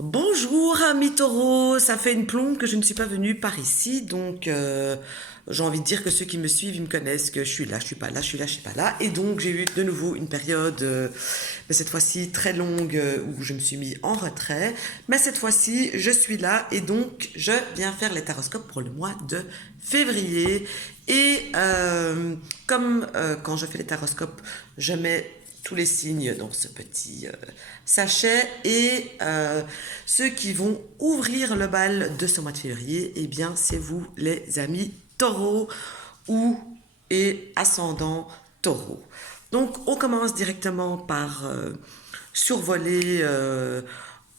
Bonjour amis taureaux, ça fait une plombe que je ne suis pas venue par ici, donc j'ai envie de dire que ceux qui me suivent, ils me connaissent, que je suis là, je suis pas là, je suis là, je suis pas là, et donc j'ai eu de nouveau une période, mais cette fois-ci très longue, où je me suis mis en retrait, mais cette fois-ci je suis là, et donc je viens faire les taroscopes pour le mois de février, et comme quand je fais les taroscopes, je mets tous les signes dans ce petit sachet et ceux qui vont ouvrir le bal de ce mois de février, eh bien c'est vous les amis taureaux ou et ascendant taureau. Donc on commence directement par survoler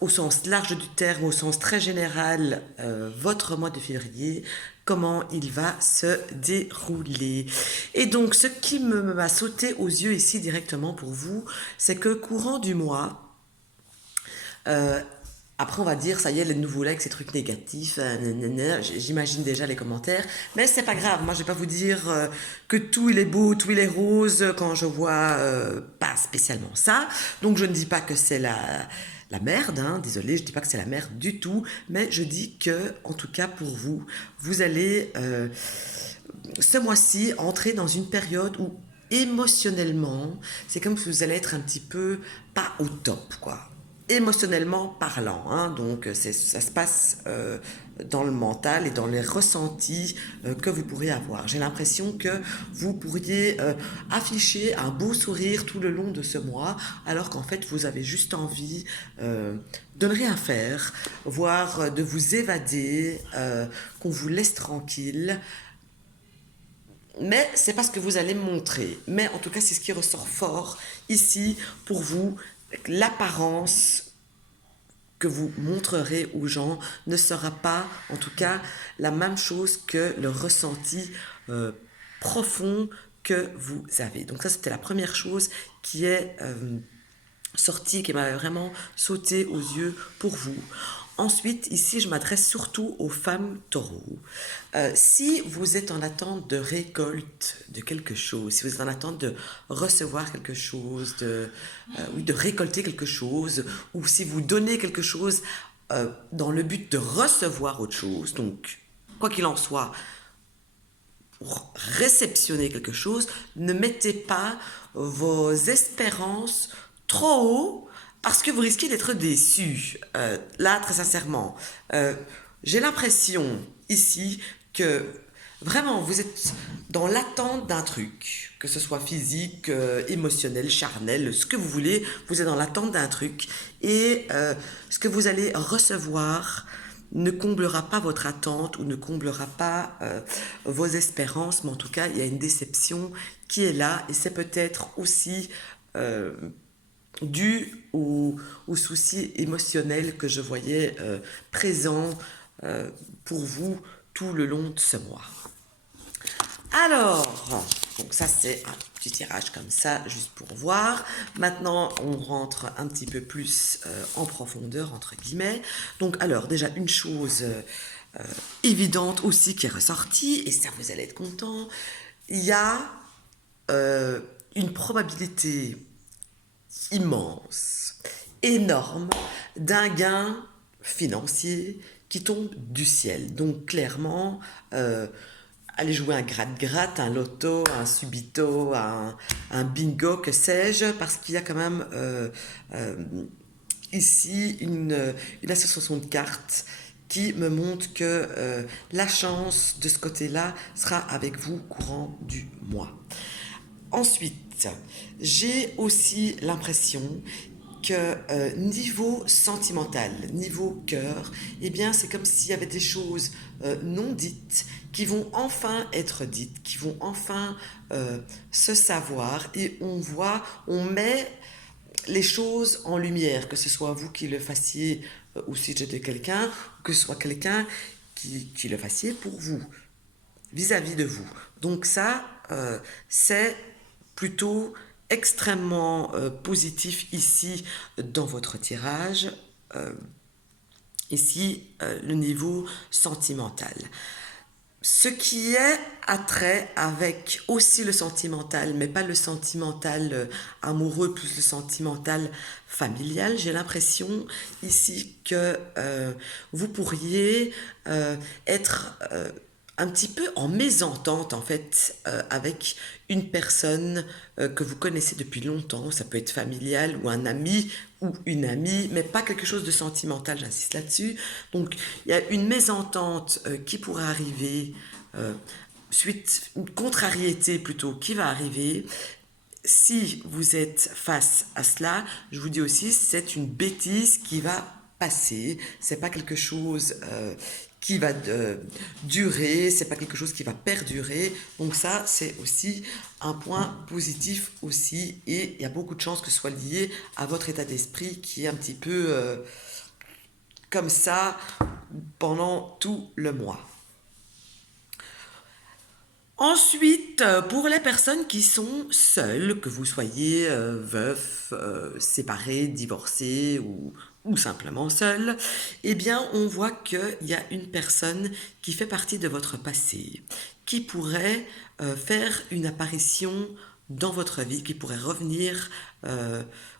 au sens large du terme, au sens très général, votre mois de février, comment il va se dérouler. Et donc, ce qui m'a sauté aux yeux ici directement pour vous, c'est que courant du mois, euh, après, on va dire, ça y est, les nouveaux likes, ces trucs négatifs, j'imagine déjà les commentaires, mais c'est pas grave. Moi, je vais pas vous dire que tout il est beau, tout il est rose quand je vois pas spécialement ça. Donc, je ne dis pas que c'est la merde, hein, désolé, je dis pas que c'est la merde du tout, mais je dis que, en tout cas pour vous, vous allez ce mois-ci entrer dans une période où émotionnellement, c'est comme si vous allez être un petit peu pas au top, quoi. Émotionnellement parlant, hein, donc ça se passe dans le mental et dans les ressentis que vous pourriez avoir. J'ai l'impression que vous pourriez afficher un beau sourire tout le long de ce mois, alors qu'en fait vous avez juste envie de ne rien faire, voire de vous évader, qu'on vous laisse tranquille, mais c'est pas ce que vous allez montrer. Mais en tout cas, c'est ce qui ressort fort ici pour vous. L'apparence que vous montrerez aux gens ne sera pas, en tout cas, la même chose que le ressenti euh, profond que vous avez. Donc ça, c'était la première chose qui est sortie, qui m'a vraiment sauté aux yeux pour vous. Ensuite, ici, je m'adresse surtout aux femmes taureaux. Si vous êtes en attente de récolte de quelque chose, si vous êtes en attente de recevoir quelque chose, oui, de récolter quelque chose, ou si vous donnez quelque chose dans le but de recevoir autre chose, donc quoi qu'il en soit, pour réceptionner quelque chose, ne mettez pas vos espérances trop haut parce que vous risquez d'être déçu. Là, très sincèrement, j'ai l'impression ici que vraiment vous êtes dans l'attente d'un truc, que ce soit physique, émotionnel, charnel, ce que vous voulez, vous êtes dans l'attente d'un truc et ce que vous allez recevoir ne comblera pas votre attente ou ne comblera pas vos espérances, mais en tout cas, il y a une déception qui est là et c'est peut-être aussi euh, dû aux soucis émotionnels que je voyais présents pour vous tout le long de ce mois. Alors, donc ça c'est un petit tirage comme ça, juste pour voir. Maintenant, on rentre un petit peu plus en profondeur, entre guillemets. Donc, alors, déjà, une chose évidente aussi qui est ressortie, et ça, vous allez être content, il y a euh, une probabilité immense, énorme, d'un gain financier qui tombe du ciel. Donc clairement, aller jouer un gratte-gratte, un loto, un subito, un bingo, que sais-je, parce qu'il y a quand même euh, ici une association de cartes qui me montre que la chance de ce côté-là sera avec vous courant du mois. Ensuite, j'ai aussi l'impression que niveau sentimental, niveau cœur, eh bien c'est comme s'il y avait des choses non dites qui vont enfin être dites, qui vont enfin se savoir et on voit, on met les choses en lumière, que ce soit vous qui le fassiez ou si j'étais quelqu'un, ou que ce soit quelqu'un qui le fassiez pour vous, vis-à-vis de vous. Donc ça, c'est plutôt extrêmement positif ici dans votre tirage, ici le niveau sentimental. Ce qui est attrait avec aussi le sentimental, mais pas le sentimental amoureux plus le sentimental familial, j'ai l'impression ici que vous pourriez être un petit peu en mésentente en fait avec une personne que vous connaissez depuis longtemps, ça peut être familial ou un ami ou une amie, mais pas quelque chose de sentimental, j'insiste là-dessus. Donc il y a une mésentente qui pourrait arriver, euh, suite, une contrariété plutôt qui va arriver. Si vous êtes face à cela, je vous dis aussi, c'est une bêtise qui va passer. C'est pas quelque chose qui va durer, c'est pas quelque chose qui va perdurer. Donc ça, c'est aussi un point positif aussi. Et il y a beaucoup de chances que ce soit lié à votre état d'esprit qui est un petit peu comme ça pendant tout le mois. Ensuite, pour les personnes qui sont seules, que vous soyez veuf, séparé, divorcé ou simplement seul, eh bien, on voit qu'il y a une personne qui fait partie de votre passé, qui pourrait faire une apparition dans votre vie, qui pourrait revenir,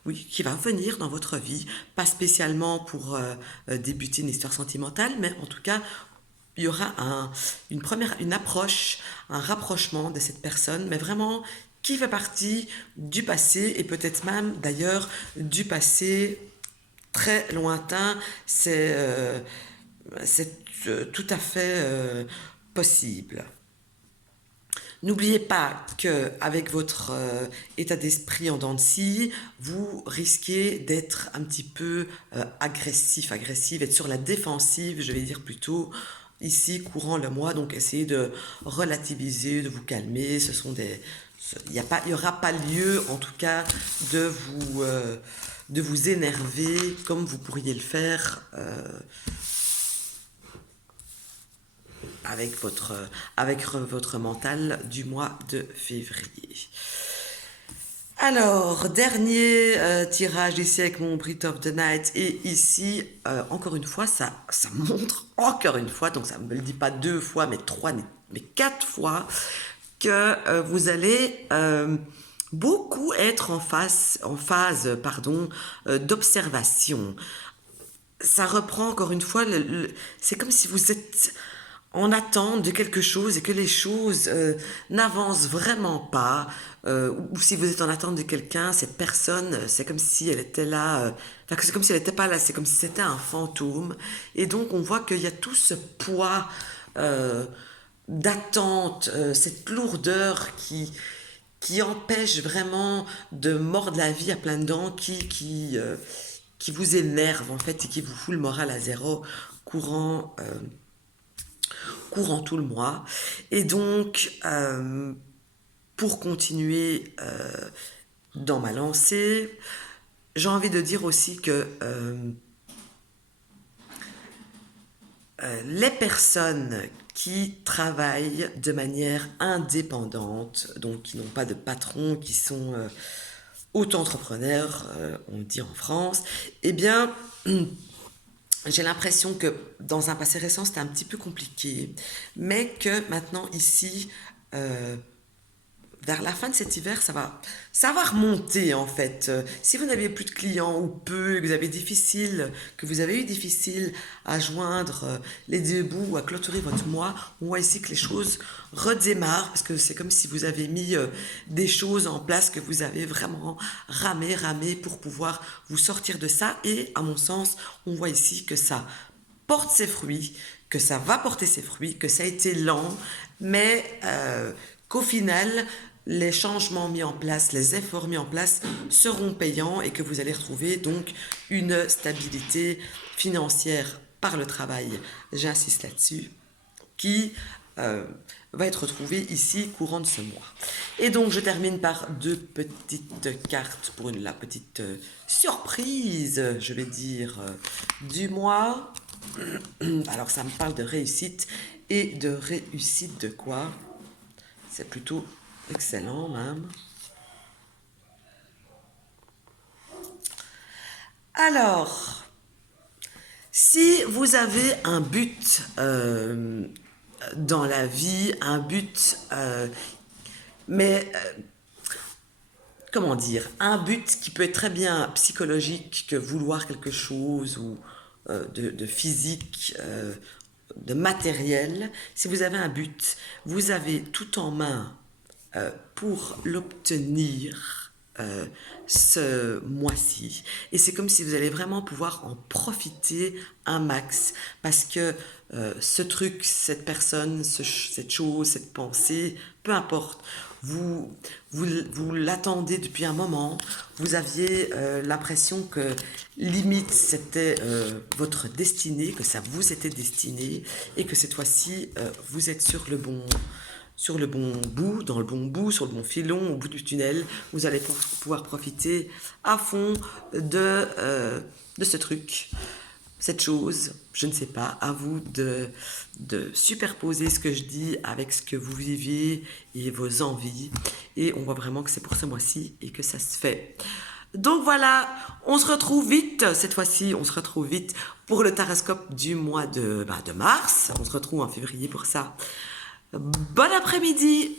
oui, qui va venir dans votre vie, pas spécialement pour débuter une histoire sentimentale, mais en tout cas il y aura une approche, un rapprochement de cette personne, mais vraiment qui fait partie du passé et peut-être même d'ailleurs du passé très lointain. C'est tout à fait possible. N'oubliez pas que avec votre état d'esprit en dents de scie, vous risquez d'être un petit peu agressive, être sur la défensive, je vais dire plutôt, ici courant le mois. Donc essayez de relativiser, de vous calmer. Il y aura pas lieu, en tout cas, de vous énerver comme vous pourriez le faire avec votre mental du mois de février. Alors, dernier tirage ici avec mon Brit of the Night. Et ici, encore une fois, ça montre, encore une fois, donc ça ne me le dit pas deux fois, mais trois, mais quatre fois, que vous allez beaucoup être en phase pardon, d'observation. Ça reprend encore une fois, c'est comme si vous êtes en attente de quelque chose et que les choses n'avancent vraiment pas, ou si vous êtes en attente de quelqu'un, cette personne, c'est comme si elle était là, enfin, c'est comme si elle n'était pas là, c'est comme si c'était un fantôme. Et donc on voit qu'il y a tout ce poids euh, d'attente, cette lourdeur qui empêche vraiment de mordre la vie à pleines dents, qui vous énerve en fait et qui vous fout le moral à zéro courant, courant tout le mois. Et donc, pour continuer dans ma lancée, j'ai envie de dire aussi que les personnes qui travaillent de manière indépendante, donc qui n'ont pas de patron, qui sont auto-entrepreneurs, on le dit en France, eh bien, j'ai l'impression que dans un passé récent, c'était un petit peu compliqué, mais que maintenant, ici, euh, vers la fin de cet hiver, ça va remonter en fait. Si vous n'avez plus de clients ou peu, que vous avez eu difficile à joindre les deux bouts, à clôturer votre mois, on voit ici que les choses redémarrent parce que c'est comme si vous avez mis des choses en place, que vous avez vraiment ramé pour pouvoir vous sortir de ça. Et à mon sens, on voit ici que ça porte ses fruits, que ça va porter ses fruits, que ça a été lent, mais qu'au final, les changements mis en place, les efforts mis en place seront payants et que vous allez retrouver donc une stabilité financière par le travail, j'insiste là-dessus, qui va être retrouvée ici courant de ce mois. Et donc je termine par deux petites cartes pour la petite surprise, je vais dire, du mois. Alors ça me parle de réussite et de réussite de quoi? C'est plutôt excellent même. Alors, si vous avez un but dans la vie, un but, mais comment dire, un but qui peut être très bien psychologique que vouloir quelque chose ou de physique, de matériel. Si vous avez un but, vous avez tout en main pour l'obtenir ce mois-ci. Et c'est comme si vous allez vraiment pouvoir en profiter un max. Parce que ce truc, cette personne, cette chose, cette pensée, peu importe, vous, vous l'attendez depuis un moment, vous aviez l'impression que limite c'était votre destinée, que ça vous était destiné, et que cette fois-ci vous êtes sur le bon bout, dans le bon bout, sur le bon filon, au bout du tunnel, vous allez pouvoir profiter à fond de ce truc, cette chose, je ne sais pas, à vous de superposer ce que je dis avec ce que vous vivez et vos envies. Et on voit vraiment que c'est pour ce mois-ci et que ça se fait. Donc voilà, on se retrouve vite, cette fois-ci, on se retrouve vite pour le taroscope du mois de mars. On se retrouve en février pour ça. Bon après-midi!